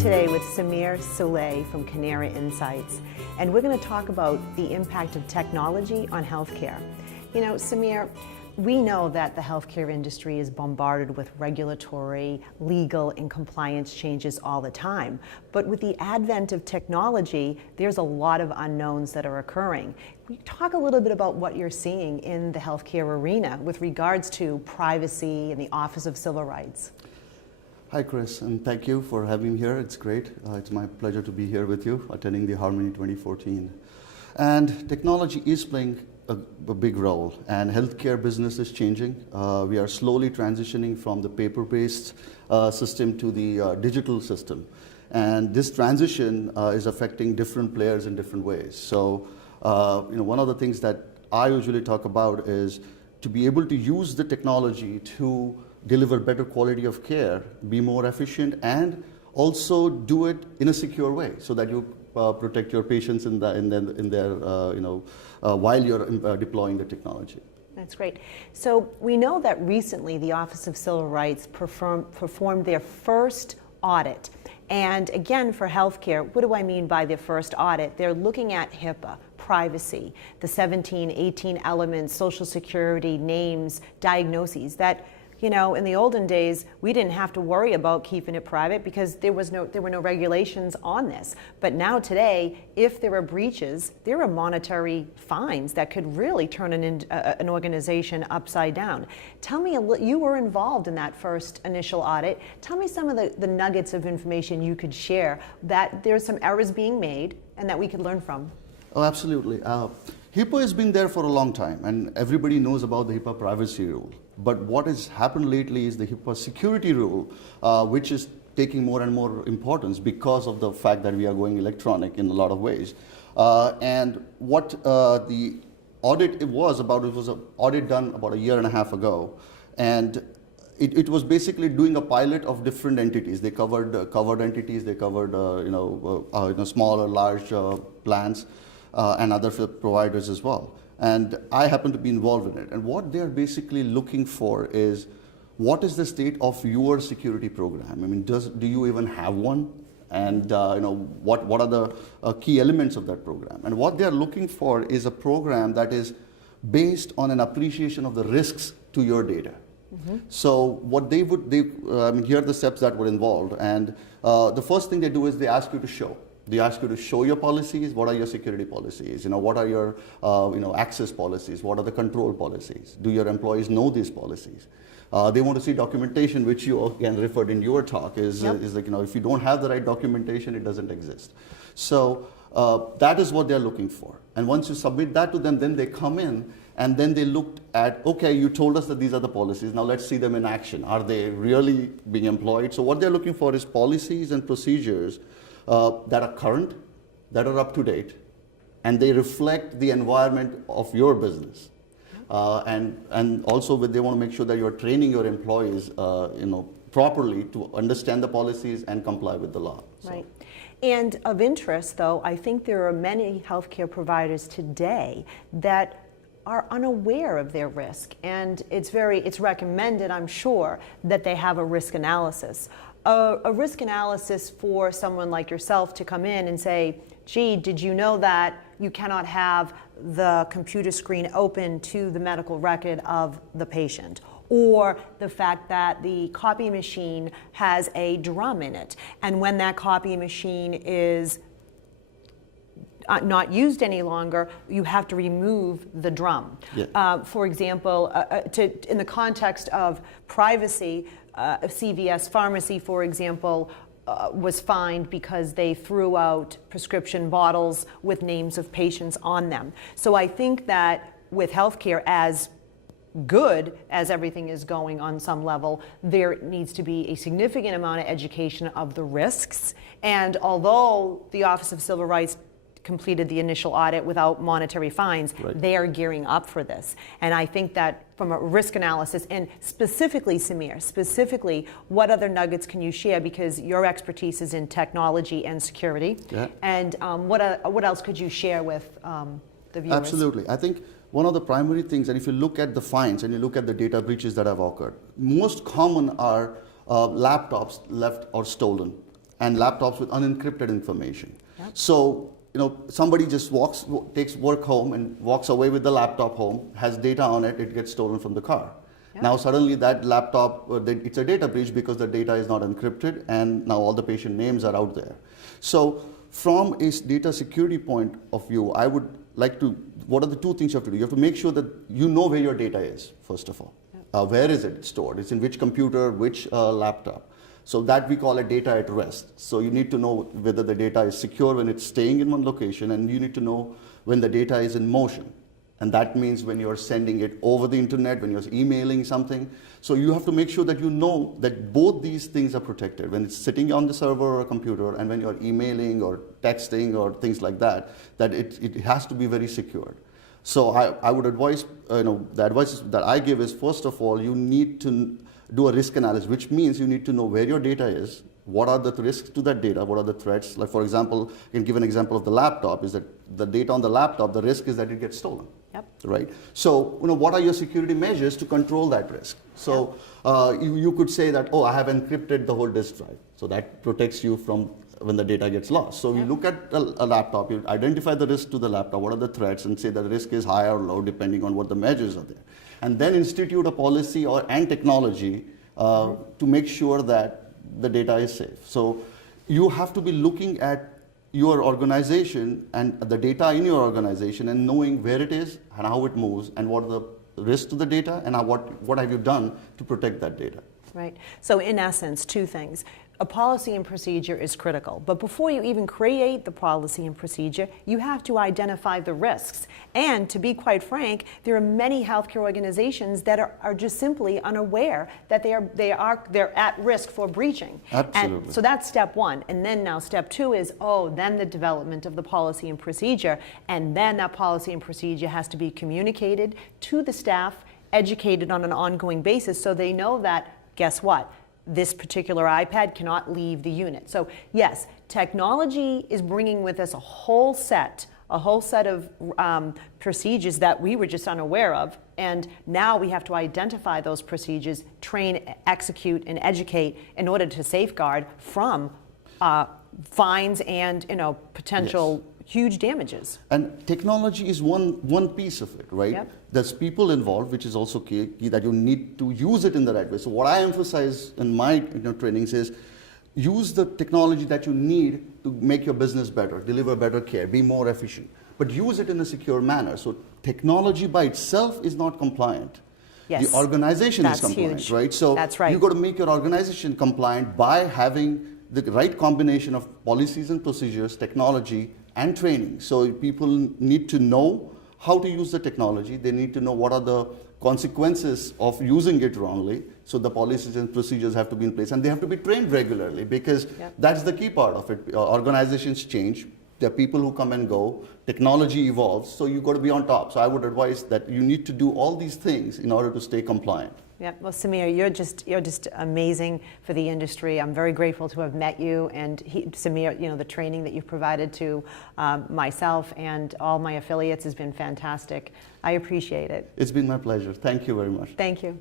today with Sule from Kinara Insights, and we're going to talk about the impact of technology on healthcare. You know, Samir, we know that the healthcare industry is bombarded with regulatory, legal, and compliance changes all the time. But with the advent of technology, there's a lot of unknowns that are occurring. Can you talk a little bit about what you're seeing in the healthcare arena with regards to privacy and the Office of Civil Rights? Hi, Kris, and thank you for having me here. It's great. It's my pleasure to be here with you, attending the Harmony 2014. And technology is playing a big role, and healthcare business is changing. We are slowly transitioning from the paper-based system to the digital system. And this transition is affecting different players in different ways. So, one of the things that I usually talk about is to be able to use the technology to deliver better quality of care, be more efficient, and also do it in a secure way so that you protect your patients while you're deploying the technology. That's great. So we know that recently the Office of Civil Rights performed their first audit. And again, for healthcare, what do I mean by their first audit? They're looking at HIPAA, privacy, the 17, 18 elements, Social Security, names, diagnoses that, you know, in the olden days, we didn't have to worry about keeping it private because there were no regulations on this. But now today, if there are breaches, there are monetary fines that could really turn an organization upside down. Tell me, you were involved in that first initial audit. Tell me some of the nuggets of information you could share that there's some errors being made and that we could learn from. Oh, absolutely. HIPAA has been there for a long time, and everybody knows about the HIPAA privacy rule. But what has happened lately is the HIPAA security rule, which is taking more and more importance because of the fact that we are going electronic in a lot of ways. And what the audit was an audit done about a year and a half ago. And it was basically doing a pilot of different entities. They covered covered entities, they covered small or large plans, and other providers as well. And I happen to be involved in it. And what they're basically looking for is, what is the state of your security program? I mean, do you even have one? And what are the key elements of that program? And what they're looking for is a program that is based on an appreciation of the risks to your data. Mm-hmm. So what here are the steps that were involved. And the first thing they do is they ask you to show. They ask you to show your policies. What are your security policies? What are your access policies? What are the control policies? Do your employees know these policies? They want to see documentation, which you again referred in your talk is like, if you don't have the right documentation, it doesn't exist. So that is what they're looking for. And once you submit that to them, then they come in and then they looked at, okay, you told us that these are the policies. Now let's see them in action. Are they really being employed? So what they're looking for is policies and procedures that are current, that are up to date, and they reflect the environment of your business. And also they want to make sure that you're training your employees properly to understand the policies and comply with the law. So. Right. And of interest, though, I think there are many healthcare providers today that are unaware of their risk, and it's recommended, I'm sure, that they have a risk analysis. A risk analysis for someone like yourself to come in and say, gee, did you know that you cannot have the computer screen open to the medical record of the patient? Or the fact that the copy machine has a drum in it, and when that copy machine is not used any longer, you have to remove the drum. Yeah. For example, in the context of privacy, CVS Pharmacy, for example, was fined because they threw out prescription bottles with names of patients on them. So I think that with healthcare, as good as everything is going on some level, there needs to be a significant amount of education of the risks. And although the Office of Civil Rights completed the initial audit without monetary fines, right, they are gearing up for this. And I think that from a risk analysis, and specifically, Samir, what other nuggets can you share? Because your expertise is in technology and security. Yeah. And what else could you share with the viewers? Absolutely. I think one of the primary things, and if you look at the fines and you look at the data breaches that have occurred, most common are laptops left or stolen. and laptops with unencrypted information. Yep. So, somebody just takes work home and walks away with the laptop home, has data on it, it gets stolen from the car. Yep. Now suddenly that laptop, it's a data breach because the data is not encrypted, and now all the patient names are out there. So from a data security point of view, I would like to, what are the two things you have to do? You have to make sure that you know where your data is, first of all. Yep. Where is it stored? It's in which computer, which laptop. So that we call it data at rest. So you need to know whether the data is secure when it's staying in one location, and you need to know when the data is in motion. And that means when you're sending it over the internet, when you're emailing something. So you have to make sure that you know that both these things are protected, when it's sitting on the server or a computer, and when you're emailing or texting or things like that, that it has to be very secured. So I would advise, the advice that I give is, first of all, you need to do a risk analysis, which means you need to know where your data is, what are the risks to that data, what are the threats. Like, for example, I can give an example of the laptop, is that the data on the laptop, the risk is that it gets stolen. Yep. Right. So, what are your security measures to control that risk? So, you could say that, I have encrypted the whole disk drive. So that protects you from when the data gets lost. So you look at a laptop, you identify the risk to the laptop, what are the threats, and say that the risk is high or low depending on what the measures are there. And then institute a policy and technology to make sure that the data is safe. So you have to be looking at your organization and the data in your organization and knowing where it is and how it moves and what are the risks to the data and what have you done to protect that data. Right. So in essence, two things. A policy and procedure is critical, but before you even create the policy and procedure, you have to identify the risks. And to be quite frank, there are many healthcare organizations that are just simply unaware that they're at risk for breaching. Absolutely. And so that's step one. And then now step two is, then the development of the policy and procedure. And then that policy and procedure has to be communicated to the staff, educated on an ongoing basis, so they know that, guess what? This particular iPad cannot leave the unit. So yes, technology is bringing with us a whole set of procedures that we were just unaware of, and now we have to identify those procedures, train, execute, and educate in order to safeguard from fines and potential huge damages. And technology is one piece of it, right? Yep. There's people involved, which is also key, that you need to use it in the right way. So what I emphasize in my trainings is use the technology that you need to make your business better, deliver better care, be more efficient, but use it in a secure manner. So technology by itself is not compliant. Yes. The organization That's is compliant, huge. right? So That's right. you've got to make your organization compliant by having the right combination of policies and procedures, technology, and training. So people need to know how to use the technology. They need to know what are the consequences of using it wrongly. So the policies and procedures have to be in place, and they have to be trained regularly, because that's the key part of it. Organizations change. There are people who come and go. Technology evolves. So you've got to be on top. So I would advise that you need to do all these things in order to stay compliant. Yeah, well, Samir, you're just amazing for the industry. I'm very grateful to have met you, and Samir, the training that you've provided to myself and all my affiliates has been fantastic. I appreciate it. It's been my pleasure. Thank you very much. Thank you.